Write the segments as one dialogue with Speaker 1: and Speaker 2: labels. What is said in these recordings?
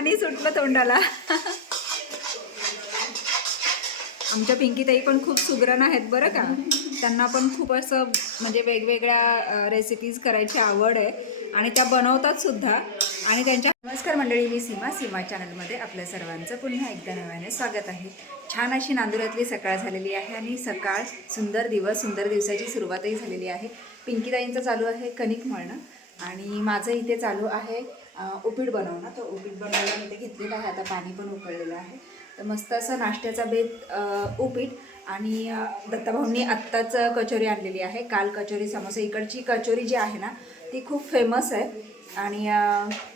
Speaker 1: पाणी सुटलं तोंडाला. आमच्या पिंकीताई पण खूप सुगरण आहेत बरं का. त्यांना पण खूप असं म्हणजे वेगवेगळ्या रेसिपीज करायची आवड आहे. आणि त्या बनवतात सुद्धा. आणि त्यांच्या नमस्कार मंडळी मी सीमा सीमा चॅनलमध्ये आपल्या सर्वांचं पुन्हा एकदा नव्याने स्वागत आहे. छान अशी नांदुऱ्यातली सकाळ झालेली आहे आणि सकाळ सुंदर दिवस सुंदर दिवसाची सुरुवातही झालेली आहे. पिंकीताईंचं चालू आहे कणिक मळणं. आणि माझं इथे चालू आहे उपीट बनवणं. तर उपीट बनवायला मी ते घेतलेलं आहे. आता पाणी पण उकळलेलं आहे. तर मस्त असं नाश्त्याचा बेत उपीट आणि दत्ताभाऊंनी आत्ताच कचोरी आणलेली आहे. काल कचोरी समोसा. इकडची कचोरी जी आहे ना ती खूप फेमस आहे. आणि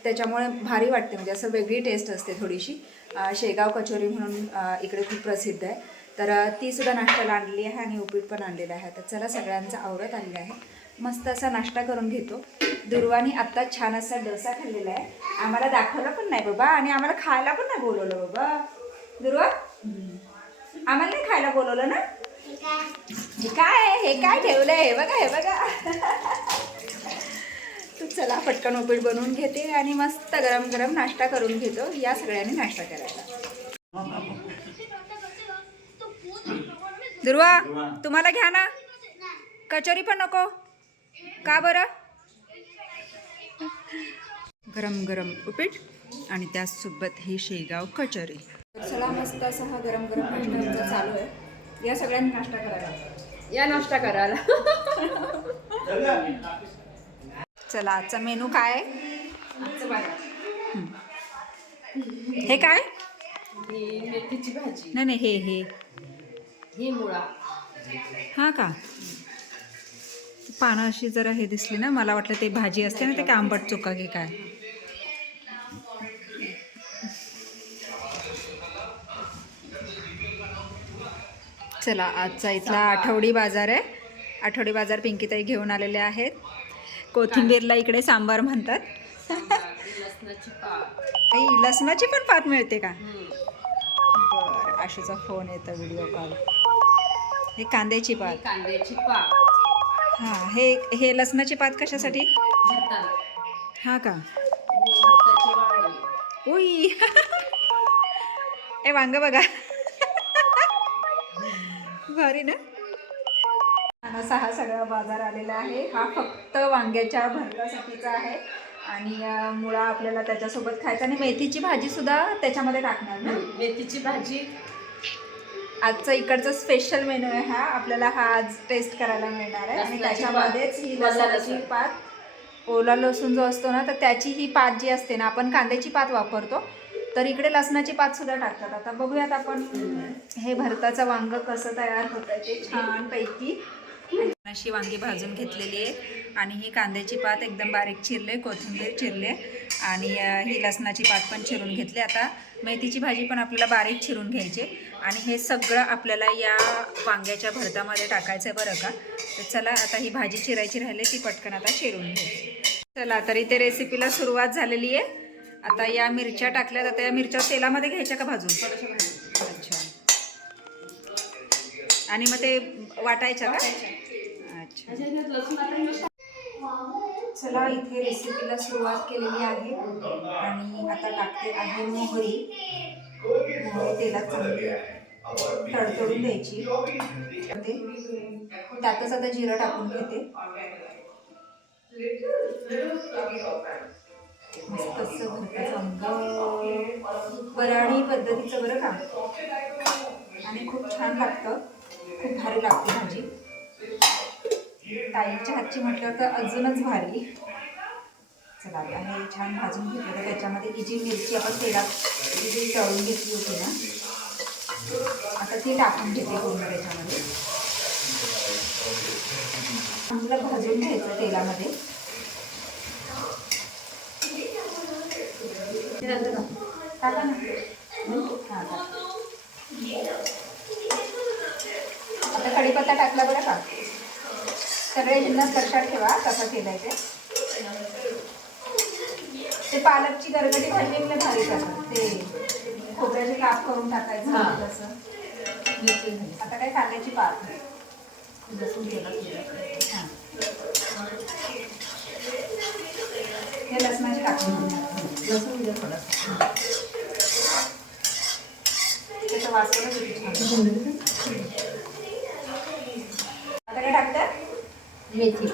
Speaker 1: त्याच्यामुळे भारी वाटते. म्हणजे असं वेगळी टेस्ट असते थोडीशी. शेगाव कचोरी म्हणून इकडे खूप प्रसिद्ध आहे. तर तीसुद्धा ती सुद्धा नाश्त्याला आणलेली आहे आणि उपीट पण आणलेलं आहे. तर चला सगळ्यांचा आवडत आलेला आहे. मस्त असा नाश्ता करून घेतो. दुर्वानी आत्ता छान असा डोसा खाल्लेला आहे. आम्हाला दाखवला पण नाही बाबा आणि आम्हाला खायला पण नाही बोलवलं बाबा. दुर्वा? आम्हाला नाही खायला बोलवलं ना? हे काय आहे? हे काय ठेवलंय? हे बघा हे बघा. तर चला पटकन उपीट बनवून घेते आणि मस्त गरम गरम नाश्ता करून घेतो. या सगळ्यांनी नाश्ता करायचा. दुर्वा तुम्हाला घ्या ना. कचोरी पण नको. का बरं? गरम गरम उपीट आणि त्यासोबत ही शेगाव कचोरी. चला मस्त असा हा गरम गरम नाश्ता चालू आहे. या सगळ्यांनी नाश्ता करायला.
Speaker 2: या नाश्ता करायला.
Speaker 1: चला आजचा मेनू काय आहे?
Speaker 2: आजचं बघा.
Speaker 1: हं. हे काय?
Speaker 2: ही मेथीची भाजी.
Speaker 1: नाही नाही हे हे.
Speaker 2: ही मुळा.
Speaker 1: हां का? पानं अशी जरा हे दिसली ना मला वाटलं ते भाजी असते ना ते काय आंबट चोका की काय. चला आजचा इथला आठवडी बाजार आहे. आठवडी बाजार पिंकीताई घेऊन आलेले आहेत. कोथिंबीरला इकडे सांबार म्हणतात.
Speaker 2: लसणाची
Speaker 1: पण पात मिळते का? बरं आशूचा फोन येतो व्हिडिओ कॉल हे कांद्याची पात.
Speaker 2: कांद्याची पात.
Speaker 1: हां हे हे लसणाची पात कशासाठी? हां का? उई. ए वांग बघा. भारी ना? असा हा सगळा बाजार आलेला आहे. हा फक्त वांग्याच्या भरतासाठीचा आहे. आणि मुळा आपल्याला त्याच्यासोबत खायचा. आणि मेथीची भाजी सुद्धा त्याच्यामध्ये टाकणार ना?
Speaker 2: मेथीची भाजी.
Speaker 1: आजचा इकडचा स्पेशल मेनू आहे हा. आपल्याला हा आज टेस्ट करायला मिळणार आहे. आणि त्याच्यामध्येच ही लसणाची
Speaker 2: लसूण.
Speaker 1: पात. ओला लसूण जो असतो ना तर त्याची ही पात जी असते ना आपण कांद्याची पात वापरतो. तर इकडे लसणाची पात सुद्धा टाकतात. आता बघूयात आपण हे भरताचं वांग कसं तयार होत आहे ते छान पैकी अशी वांगी भाजून घेतलेली आहे. आणि ही कांद्याची पात एकदम बारीक चिरले कोथिंबीर चिरले. आणि ही लसणाची पात पण चिरून घेतली. आता मेथीची भाजी पण आपल्याला बारीक चिरून घ्यायची आणि हे सगळं आपल्याला या वांग्याच्या भरतामध्ये टाकायचं आहे बरं का? तर चला आता ही भाजी चिरायची राहिली ती पटकन आता चिरून घ्यायची चला तर इथे रेसिपीला सुरुवात झालेली आहे. आता या मिरच्या टाकल्यात आता या मिरच्या तेलामध्ये घ्यायच्या का भाजून? अच्छा. आणि मग ते वाटायच्या का? अच्छा. चला इथे रेसिपीला सुरुवात केलेली आहे. आणि आता टाकते आहे मोहरी. मोहरी तेलात चांगली तडतडून द्यायची. ते त्यातच आता जिरं टाकून घेते. मस्त असं वराडी पद्धतीचं बरं का? आणि खूप छान लागतं. खूप भारी लागते भाजी. ताईच्या हातची म्हटलं तर अजूनच भारी. चला आता हे छान भाजून घेतलं तर त्याच्यामध्ये ही जी मिरची आपण तेलात जी जी तळून घेतली होती ना आता ती टाकून घेते पूर्ण त्याच्यामध्ये. चांगलं भाजून घ्यायचं तेलामध्ये.
Speaker 2: नंतर
Speaker 1: टाका ना. हां? आता कढीपत्ता टाकला बरं का? सगळे जिन्नस लक्षात ठेवा कसा केलाय ते पालकची गरगटी भाजी आपल्या भारी करतात ते खोबऱ्याचे काप करून टाकायचं. तसं. आता काय कांद्याची पात. हां लसणाची टाकून
Speaker 2: लसूण
Speaker 1: त्याचा. आता काय टाकतात
Speaker 2: मेथी.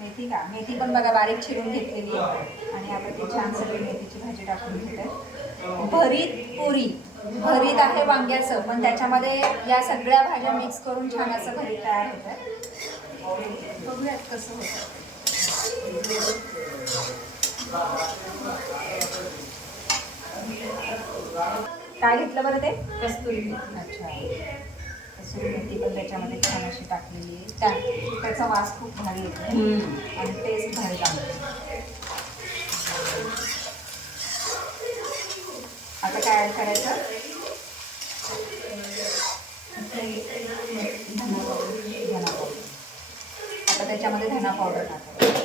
Speaker 1: मेथी का? मेथी पण बघा बारीक चिरून घेतलेली आहे. आणि आता ती छान सगळी मेथीची भाजी टाकून घेते. भरीत पुरी. भरीत आहे वांग्याचं पण त्याच्यामध्ये या सगळ्या भाज्या मिक्स करून छान असं भरीत तयार होतं. बघूयात कसं होतं. काय घेतलं बरं ते?
Speaker 2: कस्तुरी
Speaker 1: अच्छा. कसुरी मेथी पण त्याच्यामध्ये छान अशी टाकलेली आहे. त्या त्याचा वास खूप भारी येतो. आणि टेस्ट भारी लागते. आता काय ऍड करायचं? धना धना पावडर. आता त्याच्यामध्ये धना पावडर टाकायचं.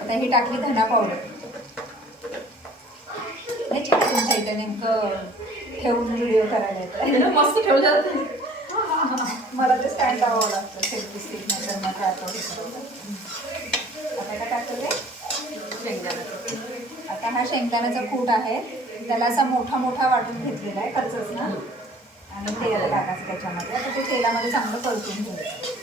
Speaker 1: आता ही टाकली धना पावडर. तुमच्या इथे नेमकं ठेवून व्हिडिओ करायला येतं
Speaker 2: मस्त ठेवलं.
Speaker 1: मला ते स्टँड लावावं लागतं. सेल्फी स्टिक नाही तर मग लागतं. आता काय टाकतं ते
Speaker 2: शेंगदाणा.
Speaker 1: आता हा शेंगदाण्याचा कूट आहे. त्याला असा मोठा मोठा वाटून घेतलेला आहे कच्चच ना. आणि तेल टाकायचं त्याच्यामध्ये. आता ते तेलामध्ये चांगलं परतून घ्यायचं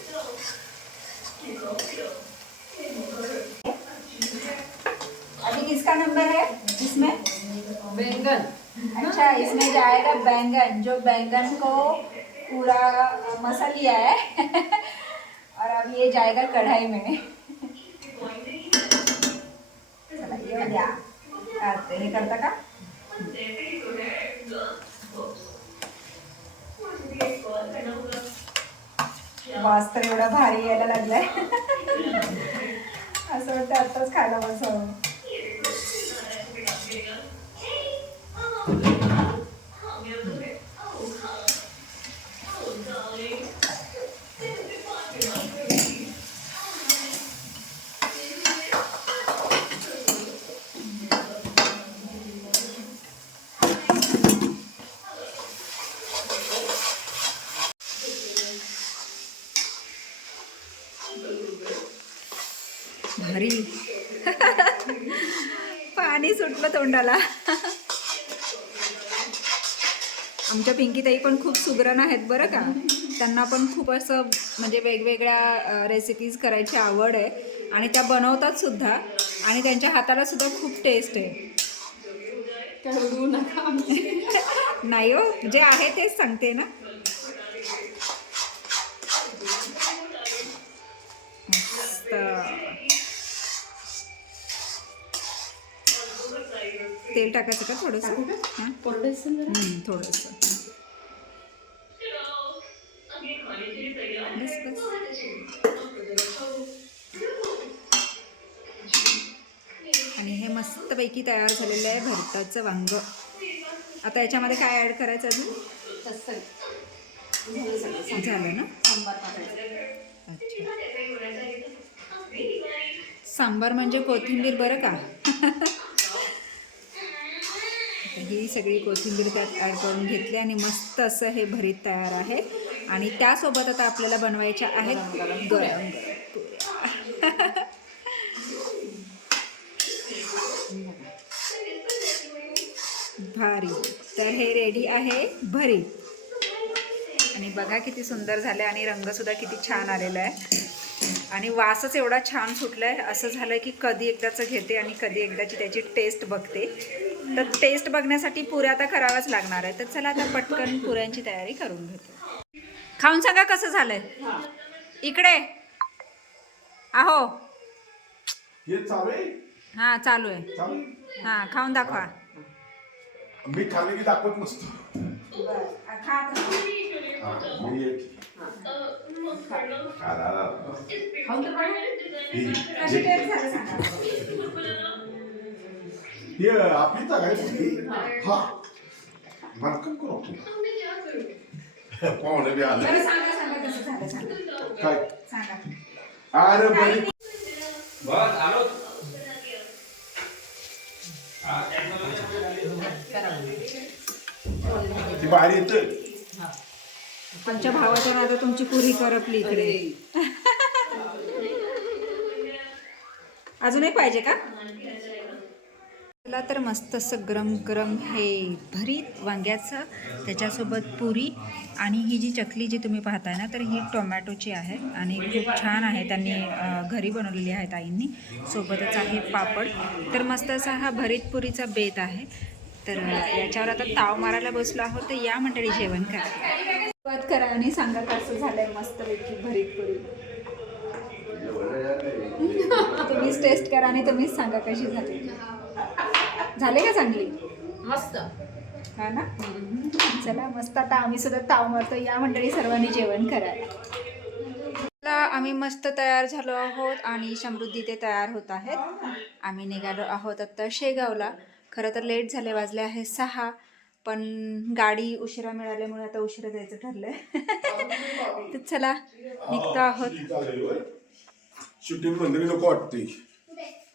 Speaker 1: किसका नंबर है? इसमें?
Speaker 2: बैंगन।
Speaker 1: अच्छा इसमें जाएगा बैंगन। जो बैंगन को पूरा मसा लिया है और अब ये जाएगा कढ़ाई में। चला ये हो गया करते हे करता का? वास तर एवढा भारी यायला लागलाय. असं वाटतं आत्ताच खायला बसावं भारी पाणी सुटलं तोंडाला. आमच्या पिंकीताई पण खूप सुगरण आहेत बरं का. त्यांना पण खूप असं म्हणजे वेगवेगळ्या रेसिपीज करायची आवड आहे. आणि त्या बनवतात सुद्धा. आणि त्यांच्या हाताला सुद्धा खूप टेस्ट आहे.
Speaker 2: नका
Speaker 1: नाही हो जे आहे तेच सांगते ना. तेल टाकायचं का थोडंसं? हां?
Speaker 2: थोडंसं.
Speaker 1: थोडंसं आणि हे मस्तपैकी तयार झालेलं आहे भरताचं वांग. आता याच्यामध्ये काय ॲड करायचं अजून?
Speaker 2: झालं
Speaker 1: ना? अच्छा. सांबार म्हणजे कोथिंबीर बरं का? ही सगळी कोथिंबीर त्यात ॲड करून घेतली आणि मस्त असं हे भरीत तयार आहे. आणि त्यासोबत आता आपल्याला बनवायच्या आहेत
Speaker 2: गरम गरम
Speaker 1: भारी. तर हे रेडी आहे भरीत. आणि बघा किती सुंदर झाले आणि रंगसुद्धा किती छान आलेला आहे. आणि वासच एवढा छान सुटला आहे असं झालं की कधी एकदाचं घेते आणि कधी एकदाची त्याची टेस्ट बघते. तर टेस्ट बघण्यासाठी पुऱ्या आता कराव्याच लागणार आहे तर चला आता पटकन पुऱ्यांची तयारी करून घेते. खाऊन सांगा कसं झालंय? इकडे. आहो.
Speaker 3: हे चालू आहे?
Speaker 1: हां खाऊन दाखवा.
Speaker 3: मी खाल्ले की दाखवत नसतो. हा, खाला.
Speaker 2: खाऊन.
Speaker 3: ही- हे- हे आपली जागा आहे कुठली? हा भरकम करू आपण. पाहुणे बी आले
Speaker 1: बरं सांगा सांगा कसं झालं सांगा
Speaker 3: काय
Speaker 1: सांगा
Speaker 3: अरे बरी. ती बाहेर येते
Speaker 2: हां.
Speaker 1: आमच्या भावाच्या आता तुमची पुरी करपली इकडे
Speaker 2: अरे
Speaker 1: अजून एक पाहिजे का मला तर मस्त असं गरम गरम हे भरीत वांग्याचं त्याच्यासोबत पुरी आणि ही जी चकली जी तुम्ही पाहताय ना तर ही टोमॅटोची आहे आणि खूप छान आहे. त्यांनी घरी बनवलेली आहे ताईंनी सोबतच आहे पापड. तर मस्त असा हा भरीत पुरीचा बेत आहे. तर याच्यावर आता ताव मारायला बसलो आहोत तर या मंडळी जेवण करा. सुरुवात करा आणि सांगा कसं झालंय मस्तपैकी भरीत पुरी. तुम्हीच टेस्ट करा आणि तुम्हीच सांगा कशी झाली. झाले का चांगली?
Speaker 2: मस्त.
Speaker 1: हा ना? चला मस्त. आता आम्ही सुद्धा ताव मारतो. या मंडळी सर्वांनी जेवण करा चला आम्ही मस्त तयार झालो आहोत आणि समृद्धी ते तयार होत आहेत. आम्ही निघालो आहोत आता शेगावला. खरं तर लेट झाले वाजले आहे सहा. पण गाडी उशिरा मिळाल्यामुळे आता उशिरा जायचं ठरलंय. तर चला निघतो आहोत.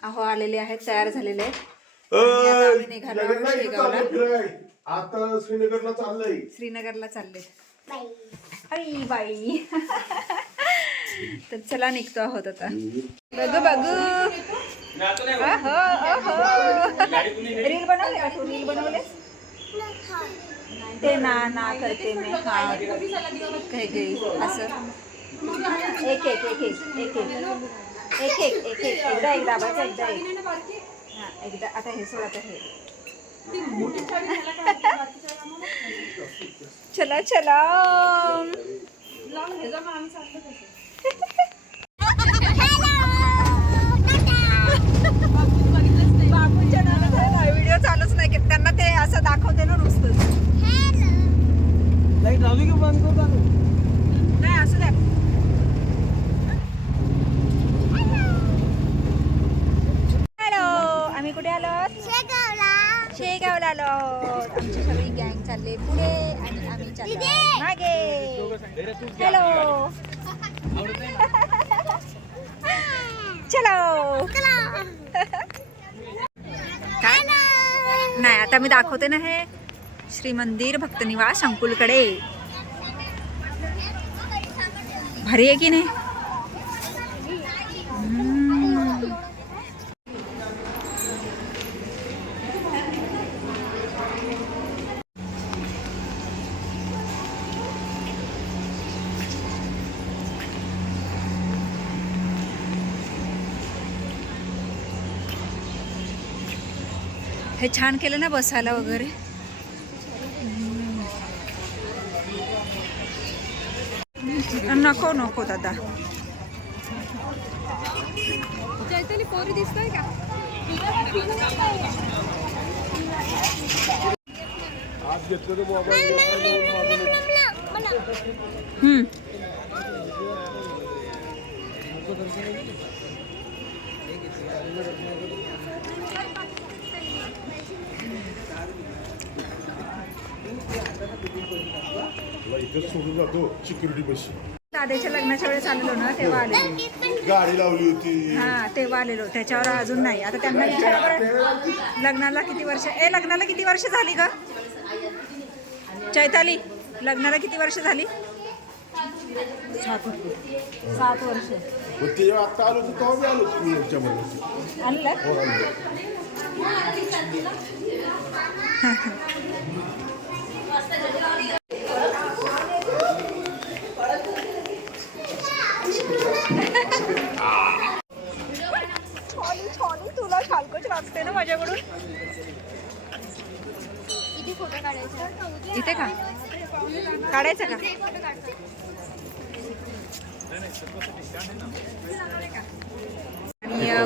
Speaker 1: अहो आलेले आहेत तयार झालेले आहेत. आणि आता आम्ही निघालो आहोत शेगावला
Speaker 3: आता श्रीनगरला चाललंय
Speaker 1: श्रीनगरला चालले अरे बाई तर चला निघतो आहोत आता बघू बघू अहो, अहो. रील बनवले का तू रील बनवले ते ना ना करते मी हा काही काही असं एक एक एक एक एक एक एक एक एक एक एकदा एकदा बस एकदा एक हा एकदा आता हे सोड आता हे. चला चला बाबूच्या नादात आहे ना, व्हिडिओ चालूच नाही केला. त्यांना ते असं दाखवते ना नुसतं
Speaker 4: लाइट लावली की बंद करू चालू
Speaker 1: नाही असू द्या हॅलो आम्ही कुठे आलो शेगावला आलो आमची सगळी गँग चालले पुढे आणि आम्ही चाललो मागे हॅलो चलो काय नाही आता मी दाखवते ना हे. श्री मंदिर भक्तनिवास अंकुलकडे. भारी आहे की नाही? हे छान केलं ना बसायला वगैरे. नको नको दादा. पोरी दिसतोय का? हम्म. दादाच्या लग्नाच्या वेळेस आलेलो ना तेव्हा आलेलो.
Speaker 3: गाडी लावली होती.
Speaker 1: हा तेव्हा आलेलो. त्याच्यावर अजून नाही. आता त्यांना विचारा बरं लग्नाला किती वर्ष? ए लग्नाला किती वर्ष झाली का चैताली लग्नाला किती वर्ष झाली? सात वर्ष.
Speaker 3: मग ते आता आलो आलो
Speaker 1: आणलं?
Speaker 3: हो,
Speaker 1: तुला खालकोच वागते ना माझ्याकडून. इथे का? काढायचं का?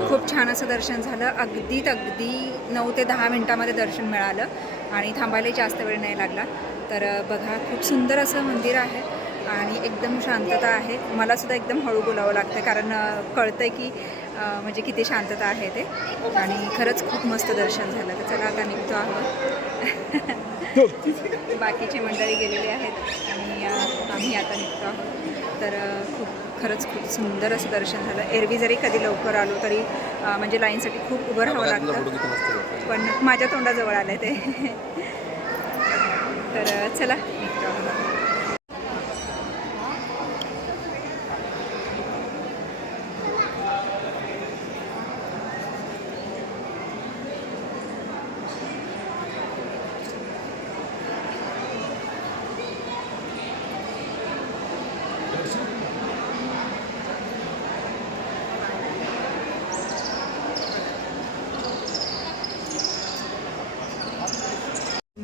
Speaker 1: खूप छान असं दर्शन झालं. अगदीत अगदी नऊ ते दहा मिनटामध्ये दर्शन मिळालं आणि थांबायला जास्त वेळ नाही लागला. तर बघा खूप सुंदर असं मंदिर आहे आणि एकदम शांतता आहे. मला सुद्धा एकदम हळू बोलावं लागतं कारण अ, कळतंय की म्हणजे किती शांतता आहे ते. आणि खरंच खूप मस्त दर्शन झालं. तर चला आता निघतो आहोत. बाकीची मंडळी गेलेली आहेत आणि आम्ही आता निघतो आहोत. तर खूप खरंच खूप सुंदर असं दर्शन झालं. एरवी जरी कधी लवकर आलो तरी म्हणजे लाईनसाठी खूप उभं राहावं लागतं. पण माझ्या तोंडाजवळ आलं ते. तर चला निघतो आहोत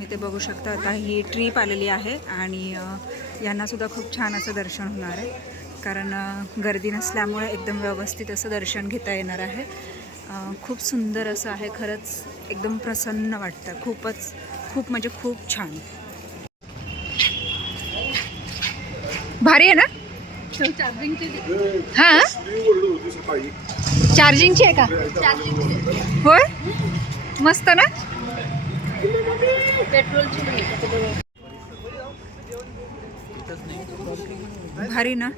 Speaker 1: इथे बघू शकता. आता ही ट्रीप आलेली आहे आणि यांनासुद्धा खूप छान असं दर्शन होणार आहे. कारण गर्दी नसल्यामुळे एकदम व्यवस्थित असं दर्शन घेता येणार आहे. खूप सुंदर असं आहे. खरंच एकदम प्रसन्न वाटतं. खूपच खूप म्हणजे खूप छान. भारी आहे ना? हां? चार्जिंगची आहे का? होय? मस्त ना? भारी ना?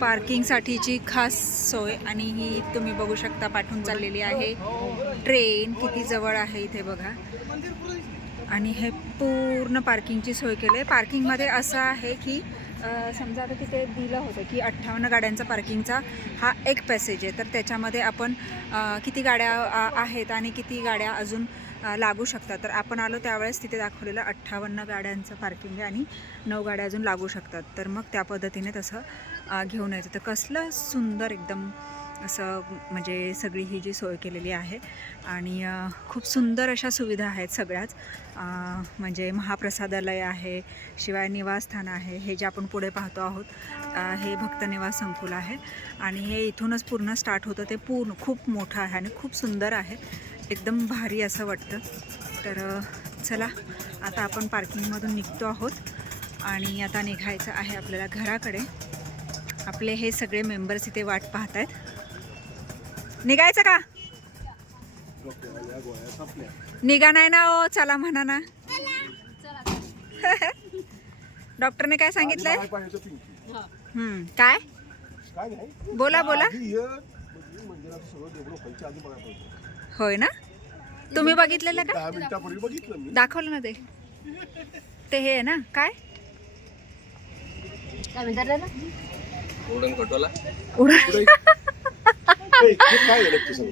Speaker 1: पार्किंगसाठीची खास सोय आणि ही तुम्ही बघू शकता पाठवून चाललेली आहे. ट्रेन किती जवळ आहे इथे बघा. आणि हे पूर्ण पार्किंगची सोय केली आहे. पार्किंगमध्ये असं आहे की समजा आता तिथे दिलं होतं की अठ्ठावन्न गाड्यांचा पार्किंगचा हा एक पॅसेज आहे. तर त्याच्यामध्ये आपण किती गाड्या आहेत आणि किती गाड्या अजून लागू शकतात. तर आपण आलो त्यावेळेस तिथे दाखवलेलं अठ्ठावन्न गाड्यांचं पार्किंग आहे आणि नऊ गाड्या अजून लागू शकतात. तर मग त्या पद्धतीने तसं घेऊन यायचं. तर कसलं सुंदर एकदम असं म्हणजे सगळी ही जी सोय केलेली आहे आणि खूप सुंदर अशा सुविधा आहेत सगळ्याच. म्हणजे महाप्रसादालय आहे शिवाय निवासस्थान आहे हे जे आपण पुढे पाहतो आहोत हे भक्त निवास संकुल आहे. आणि हे इथूनच पूर्ण स्टार्ट होतं ते पूर्ण खूप मोठं आहे आणि खूप सुंदर आहे. एकदम भारी असं वाटतं. तर चला आता आपण पार्किंगमधून निघतो आहोत आणि आता निघायचं आहे आपल्याला घराकडे. आपले हे सगळे मेंबर्स इथे वाट पाहत आहेत निघायचं का? निघा नाही ना ओ चला म्हणा ना. डॉक्टरने काय सांगितलंय? हम्म, काय?
Speaker 3: काय नाही.
Speaker 1: बोला बोला.
Speaker 3: हे
Speaker 1: होय ना? तुम्ही बघितलेलं का? दाखवलं ना ते. ते हे आहे ना काय?
Speaker 2: काय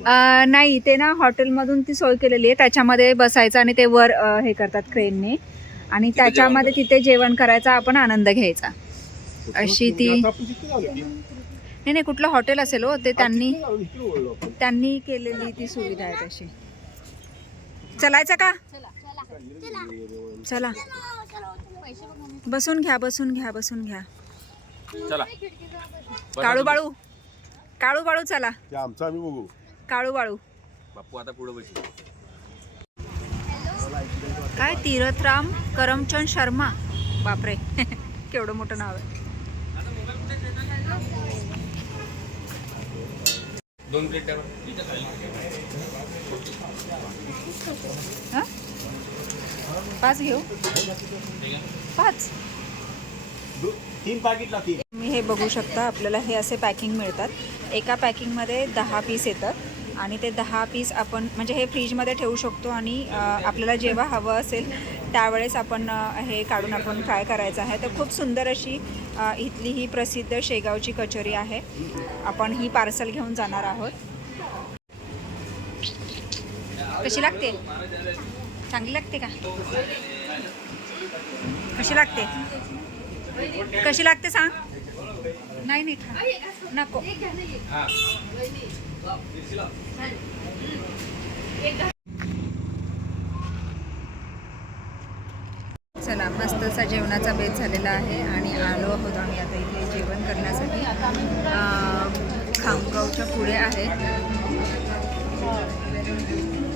Speaker 1: अ, नाही ते ना हॉटेलमधून ती सोय केलेली आहे. त्याच्यामध्ये बसायचं आणि ते वर अ, हे करतात क्रेनने. आणि त्याच्यामध्ये तिथे जेवण करायचा आपण आनंद घ्यायचा. अशी ती नाही नाही कुठलं हॉटेल असेल हो ते त्यांनी त्यांनी केलेली ती सुविधा आहे तशी. चलायचं का? चला. बसून घ्या बसून घ्या बसून घ्या.
Speaker 4: चला.
Speaker 1: काळू बाळू काळू बाळू चला.
Speaker 3: ते आमचं आम्ही बघू.
Speaker 1: काळू बाळू.
Speaker 4: बापू आता पुढे बसू.
Speaker 1: काय तीरथराम करमचंद शर्मा? बापरे. केवढं मोठं नाव आहे.
Speaker 4: दोन प्लेट द्या
Speaker 1: हं? पाच घेऊ? पाच.
Speaker 3: तीन पाकिट लागतील
Speaker 1: मी हे बघू शकता आपल्याला हे असे पॅकिंग मिळतात. एका पॅकिंगमध्ये दहा पीस येतात आणि ते दहा पीस आपण म्हणजे हे फ्रीजमध्ये ठेवू शकतो आणि आपल्याला जेव्हा हवं असेल त्यावेळेस आपण हे काढून आपण फ्राय करायचं आहे. तर खूप सुंदर अशी इथली ही प्रसिद्ध शेगावची कचोरी आहे. आपण ही पार्सल घेऊन जाणार आहोत. कशी लागते? चांगली लागते का? कशी लागते? कशी लागते सांग? नाही नाही खा. नको. चला मस्तसा जेवणाचा बेत झालेला आहे आणि आलो आहोत आम्ही आता इथे जेवण करण्यासाठी. अं, खामगावच्या पुढे आहे.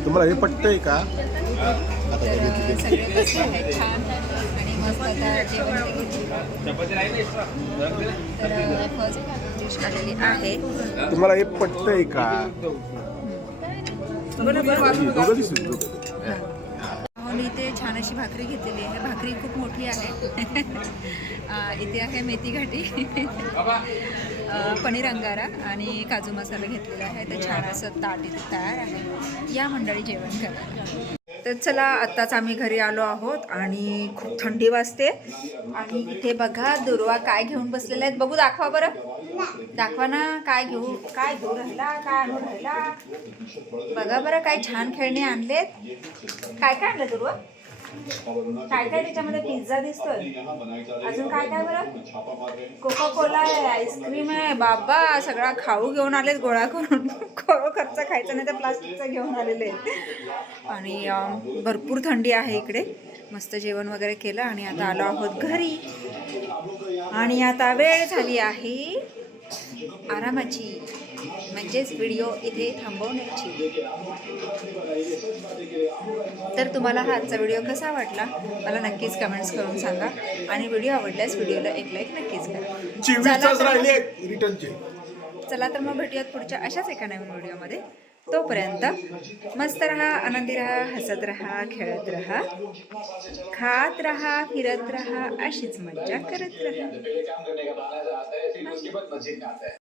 Speaker 3: तुम्हाला हे पटतंय का?
Speaker 1: तर सगळे बसले आहेत छान. आणि मस्त आता जेवण. तर फर्स्ट डिश आलेली आहे.
Speaker 3: तुम्हाला हे पटतंय का?
Speaker 1: बोला बोला
Speaker 3: दोघं दिसतील दोघं.
Speaker 1: पाहुणे इथे छान अशी भाकरी घेतलेली आहे. भाकरी खूप मोठी आहे. आ, इथे आहे मेथी घाटी. पनीर अंगारा आणि काजू मसाला घेतलेला आहे. तर छान असं ताट इथे तयार आहे. या मंडळी जेवण करा. तर चला आत्ताच आम्ही घरी आलो आहोत आणि खूप थंडी वाजते. आणि इथे बघा दुर्वा काय घेऊन बसलेले आहेत. बघू दाखवा बरं. दाखवा ना काय घेऊ काय घेऊ राहिला काय आणू राहिला. बघा बरं काय छान खेळणे आणलेत. काय काय आणलं दुर्वा? काय काय त्याच्यामध्ये पिझ्झा दिसतोय? अजून काय काय बरं? कोका कोला आहे आईस्क्रीम आहे. बाबा सगळा खाऊ घेऊन आलेत गोळा करून. खर्च खायचा नाही तर प्लास्टिकचा घेऊन आलेले आहेत. आणि भरपूर थंडी आहे इकडे. मस्त जेवण वगैरे केलं आणि आता आलो आहोत घरी. आणि आता वेळ झाली आहे आरामाची. म्हणजेच व्हिडिओ इथे थांबवण्याची. तर तुम्हाला हा आजचा व्हिडिओ कसा वाटला? मला नक्कीच कमेंट्स करून सांगा. आणि व्हिडिओ आवडल्यास व्हिडिओला एक लाईक नक्कीच करा. चला तर मग भेटूयात पुढच्या अशाच एका नवीन व्हिडिओमध्ये. तोपर्यंत मस्त रहा आनंदी रहा हसत रहा खेळत रहा खात रहा फिरत रहा अशीच मज्जा करत रहा.